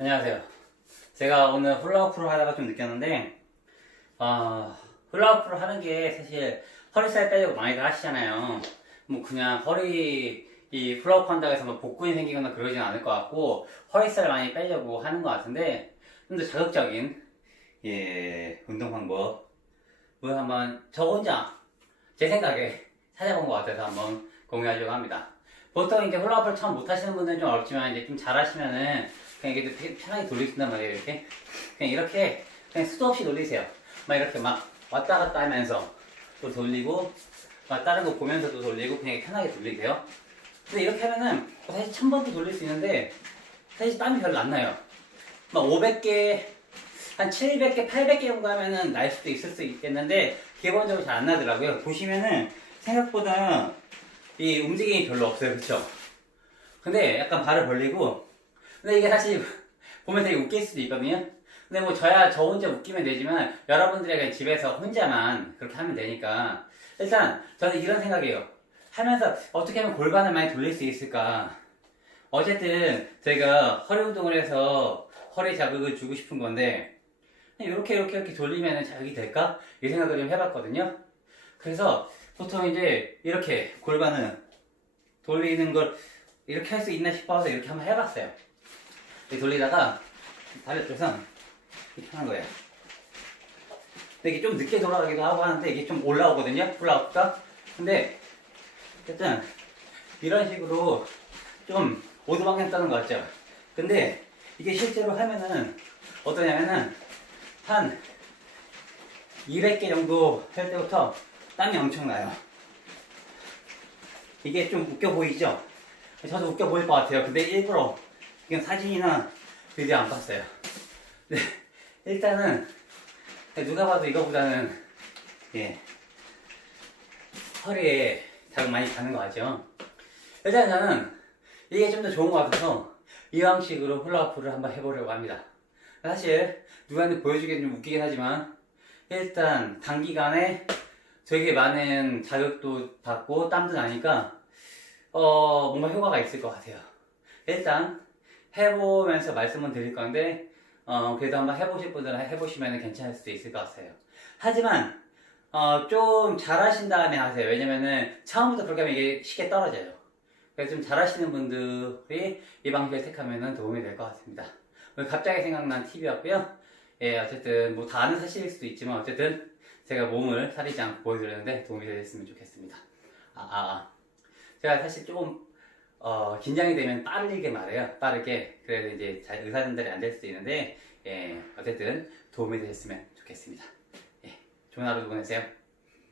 안녕하세요. 제가 오늘 훌라후프를 하다가 좀 느꼈는데, 아, 훌라후프를 하는 게 사실 허리살 빼려고 많이들 하시잖아요. 뭐 그냥 허리, 이 훌라후프 한다고 해서 뭐 복근이 생기거나 그러진 않을 것 같고, 허리살 많이 빼려고 하는 것 같은데, 좀 더 자극적인, 예, 운동 방법을 한번 저 혼자 제 생각에 찾아본 것 같아서 한번 공유하려고 합니다. 보통 이제 훌라후프를 처음 못 하시는 분들은 좀 어렵지만 이제 좀 잘하시면은 그냥 이게 되게 편하게 돌리신단 말이에요 이렇게? 그냥 이렇게 그냥 수도 없이 돌리세요. 막 이렇게 막 왔다 갔다 하면서 또 돌리고 막 다른 거 보면서도 돌리고 그냥 편하게 돌리세요. 근데 이렇게 하면은 사실 천 번도 돌릴 수 있는데 사실 땀이 별로 안 나요. 막 500개 한 700개 800개 정도 하면은 날 수도 있을 수 있겠는데 기본적으로 잘 안 나더라고요. 보시면은 생각보다 이 움직임이 별로 없어요. 그쵸? 근데 약간 발을 벌리고 근데 이게 사실 보면 되게 웃길 수도 있거든요. 근데 뭐 저야 저 혼자 웃기면 되지만 여러분들이 그냥 집에서 혼자만 그렇게 하면 되니까 일단 저는 이런 생각이에요. 하면서 어떻게 하면 골반을 많이 돌릴 수 있을까? 어쨌든 제가 허리 운동을 해서 허리 자극을 주고 싶은 건데 이렇게 이렇게 이렇게 돌리면 자극이 될까? 이 생각을 좀 해봤거든요. 그래서 보통 이제 이렇게 골반을 돌리는 걸 이렇게 할 수 있나 싶어서 이렇게 한번 해봤어요. 이렇게 돌리다가 다리 쪽에서 이렇게 하는 거예요. 근데 이게 좀 늦게 돌아가기도 하고 하는데 이게 좀 올라오거든요. 올라올까? 근데 어쨌든 이런 식으로 좀 오두방향 떠는 거 같죠? 근데 이게 실제로 하면은 어떠냐면은 한 200개 정도 할 때부터 땀이 엄청 나요. 이게 좀 웃겨 보이죠? 저도 웃겨 보일 것 같아요. 근데 일부러 이건 사진이나 비디오 안 봤어요. 네, 일단은 누가 봐도 이거보다는 예 허리에 자극 많이 가는 거 같죠. 일단 저는 이게 좀 더 좋은 것 같아서 이 방식으로 훌라후프를 한번 해보려고 합니다. 사실 누구한테 보여주기는 좀 웃기긴 하지만 일단 단기간에 되게 많은 자극도 받고 땀도 나니까 어 뭔가 효과가 있을 것 같아요. 일단 해보면서 말씀은 드릴 건데 어, 그래도 한번 해보실 분들은 해보시면 괜찮을 수도 있을 것 같아요. 하지만 어, 좀 잘하신 다음에 하세요. 왜냐면은 처음부터 그렇게 하면 이게 쉽게 떨어져요. 그래서 좀 잘하시는 분들이 이 방식을 택하면 도움이 될 것 같습니다. 갑자기 생각난 팁이었고요. 예, 어쨌든 뭐 다 아는 사실일 수도 있지만 어쨌든 제가 몸을 사리지 않고 보여드렸는데 도움이 되셨으면 좋겠습니다. 아, 아, 아. 제가 사실 조금 어, 긴장이 되면 빠르게 말해요. 빠르게. 그래도 이제 잘 의사 전달이 안 될 수도 있는데, 예, 어쨌든 도움이 되셨으면 좋겠습니다. 예, 좋은 하루 보내세요.